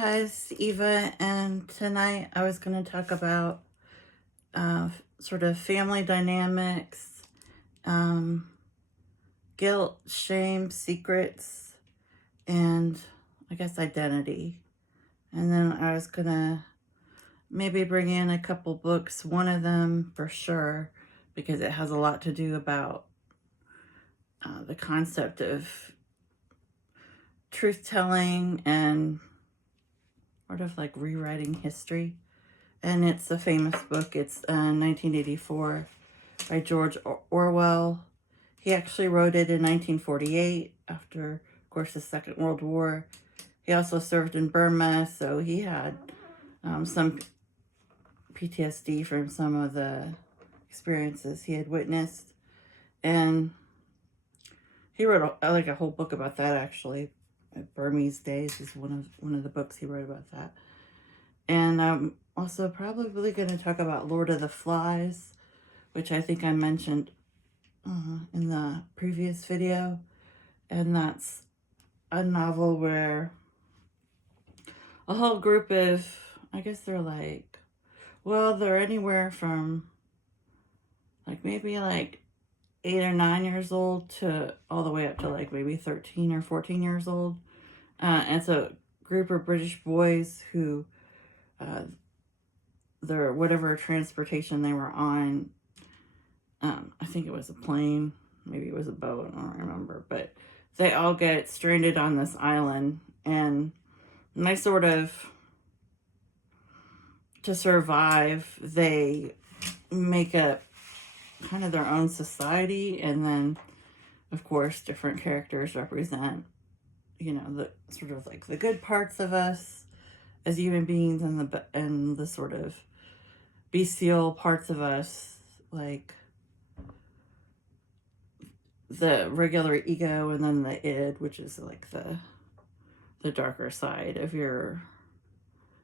Hi, it's Eva, and tonight I was going to talk about sort of family dynamics, um, guilt, shame, secrets, and I guess identity. And then I was going to maybe bring in a couple books, one of them for sure, because it has a lot to do about the concept of truth-telling and sort of like rewriting history. And it's a famous book. It's 1984 by George Orwell. He actually wrote it in 1948 after, of course, the Second World War. He also served in Burma, so he had some PTSD from some of the experiences he had witnessed. And he wrote a whole book about that, actually. Burmese Days is one of the books he wrote about that. And I'm also probably going to talk about Lord of the Flies, which I think I mentioned in the previous video. And that's a novel where a whole group of, I guess they're like, well, they're anywhere from maybe 8 or 9 years old to all the way up to maybe 13 or 14 years old. And it's a group of British boys who their whatever transportation they were on, I think it was a plane, maybe it was a boat, I don't remember, but they all get stranded on this island, and they sort of, to survive, they make up kind of their own society, and then of course different characters represent, the sort of the good parts of us as human beings, and the sort of bestial parts of us, like the regular ego, and then the id, which is like the darker side of your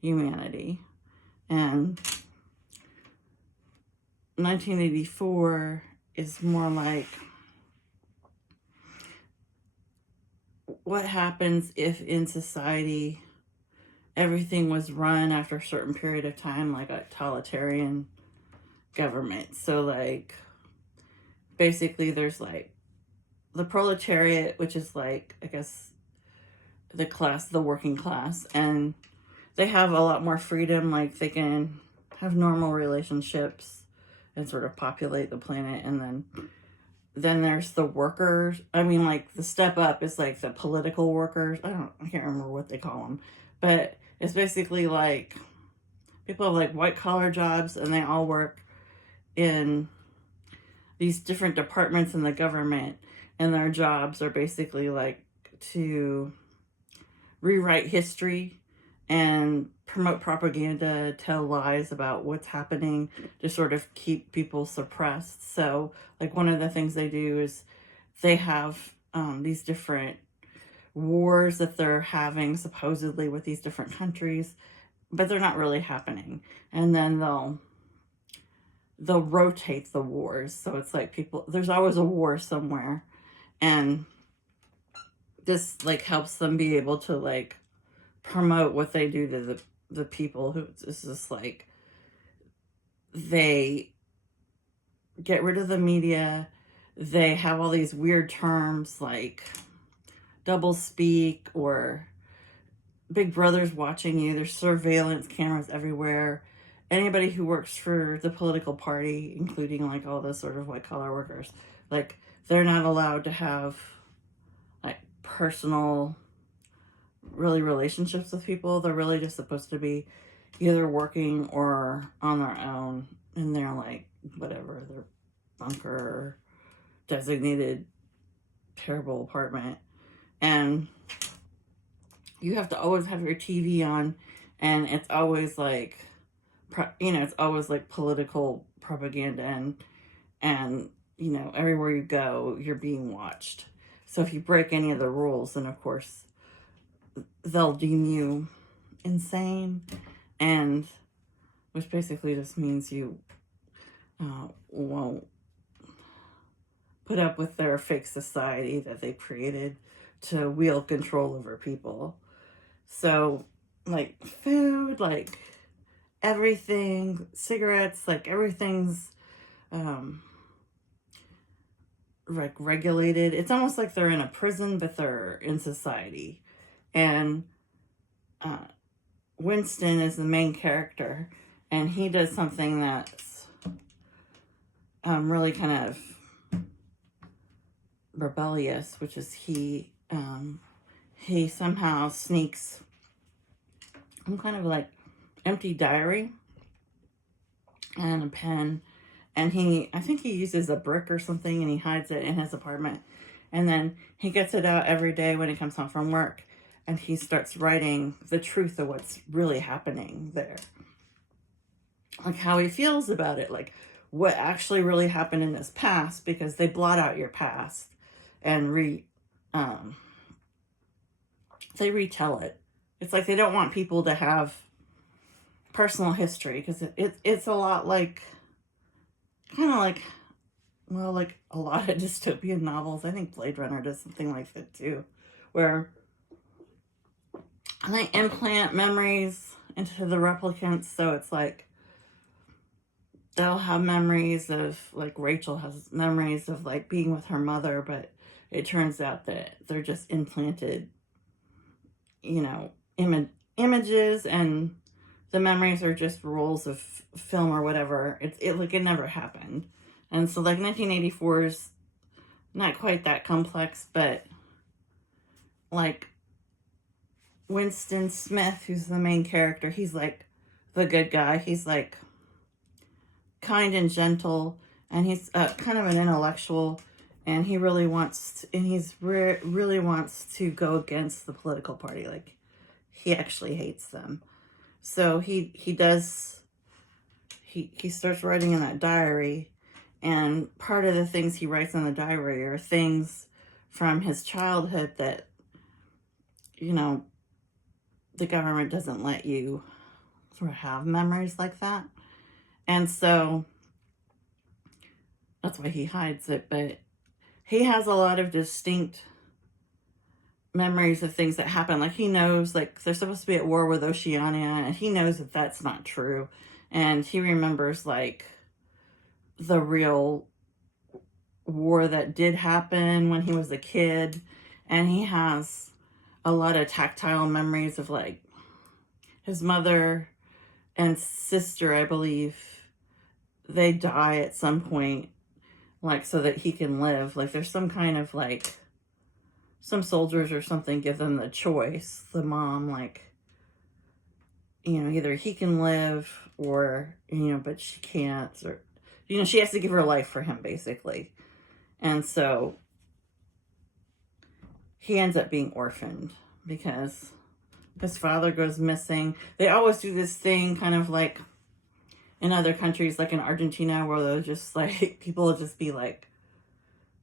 humanity. And 1984 is more like what happens if in society everything was run after a certain period of time like a totalitarian government. So basically there's the proletariat, which is I guess the working class, and they have a lot more freedom. They can have normal relationships and sort of populate the planet. And then there's the workers. I mean, the step up is the political workers. I can't remember what they call them, but it's basically people have white collar jobs, and they all work in these different departments in the government, and their jobs are basically to rewrite history and promote propaganda, tell lies about what's happening to sort of keep people suppressed. So one of the things they do is they have these different wars that they're having supposedly with these different countries, but they're not really happening. And then they'll rotate the wars. So it's there's always a war somewhere. And this helps them be able to promote what they do to the people who it's just they get rid of the media. They have all these weird terms like double speak or Big Brother's watching you. There's surveillance cameras everywhere. Anybody who works for the political party, including all the sort of white collar workers, they're not allowed to have personal relationships with people. They're really just supposed to be either working or on their own in their whatever, their bunker or designated terrible apartment. And you have to always have your TV on, and it's always it's always political propaganda, and everywhere you go you're being watched. So if you break any of the rules, then of course they'll deem you insane, and which basically just means you won't put up with their fake society that they created to wield control over people. So like food, like everything, cigarettes, like everything's like regulated. It's almost like they're in a prison, but they're in society. And Winston is the main character, and he does something that's really kind of rebellious, which is he somehow sneaks some kind of like empty diary and a pen, and I think he uses a brick or something, and he hides it in his apartment, and then he gets it out every day when he comes home from work, and he starts writing the truth of what's really happening there, like how he feels about it, like what actually really happened in his past, because they blot out your past and they retell it. It's like they don't want people to have personal history, because it's a lot like, kind of like, well, like a lot of dystopian novels. I think Blade Runner does something like that too, where they implant memories into the replicants. So it's like they'll have memories of, like Rachel has memories of like being with her mother, but it turns out that they're just implanted, images, and the memories are just rolls of film or whatever. It like it never happened. And so like 1984 is not quite that complex, but like Winston Smith, who's the main character, he's like the good guy. He's like kind and gentle, and he's kind of an intellectual, and he really wants really wants to go against the political party. Like he actually hates them. So he starts writing in that diary, and part of the things he writes in the diary are things from his childhood that, the government doesn't let you sort of have memories like that. And so that's why he hides it. But he has a lot of distinct memories of things that happen. Like he knows, like they're supposed to be at war with Oceania, and he knows that that's not true. And he remembers like the real war that did happen when he was a kid. And he has a lot of tactile memories of like his mother and sister, I believe, they die at some point, like so that he can live. Like there's some kind of like, some soldiers or something give them the choice, the mom, like, either he can live or, but she can't, or, she has to give her life for him, basically. And so he ends up being orphaned because his father goes missing. They always do this thing kind of like in other countries, like in Argentina, where they'll just like, people will just be like,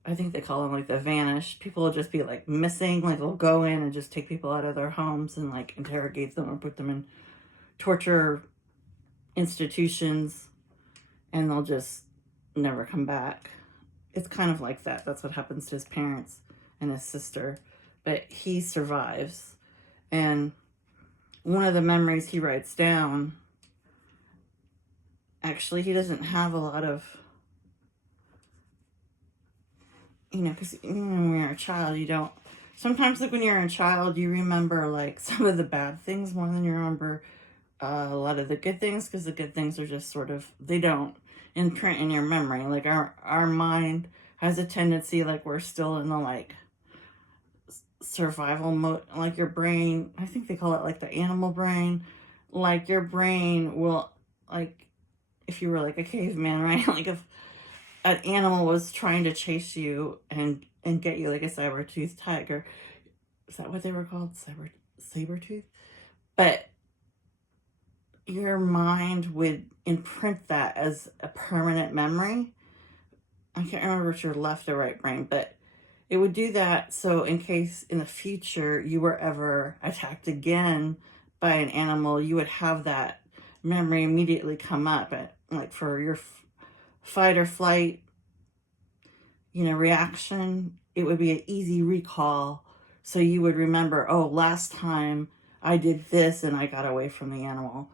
I think they call them like the vanished. People will just be like missing, like they'll go in and just take people out of their homes and like interrogate them or put them in torture institutions, and they'll just never come back. It's kind of like that. That's what happens to his parents and his sister. But he survives. And one of the memories he writes down, actually, he doesn't have a lot of, because when you're a child, you don't, sometimes like when you're a child, you remember like some of the bad things more than you remember a lot of the good things, because the good things are just sort of, they don't imprint in your memory. Like our mind has a tendency, like we're still in the like survival mode, like your brain, I think they call it like the animal brain, like your brain will, like if you were like a caveman, right, like if an animal was trying to chase you and get you, like a saber-toothed tiger, is that what they were called, saber-tooth? But your mind would imprint that as a permanent memory. I can't remember if it's your left or right brain, but it would do that. So in case in the future you were ever attacked again by an animal, you would have that memory immediately come up, like for your fight or flight, reaction. It would be an easy recall. So you would remember, oh, last time I did this and I got away from the animal.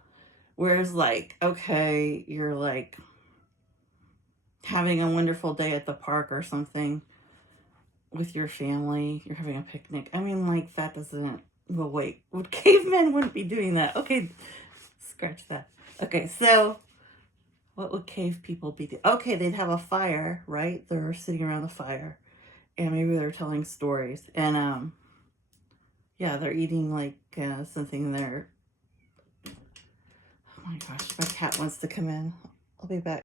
Whereas like, okay, you're like having a wonderful day at the park or something with your family, you're having a picnic. I mean, like, that doesn't, well, wait, cavemen wouldn't be doing that. Okay, scratch that. Okay, so what would cave people be doing? Okay, they'd have a fire, right? They're sitting around the fire, and maybe they're telling stories, and yeah, they're eating like something there. Oh my gosh, my cat wants to come in. I'll be back.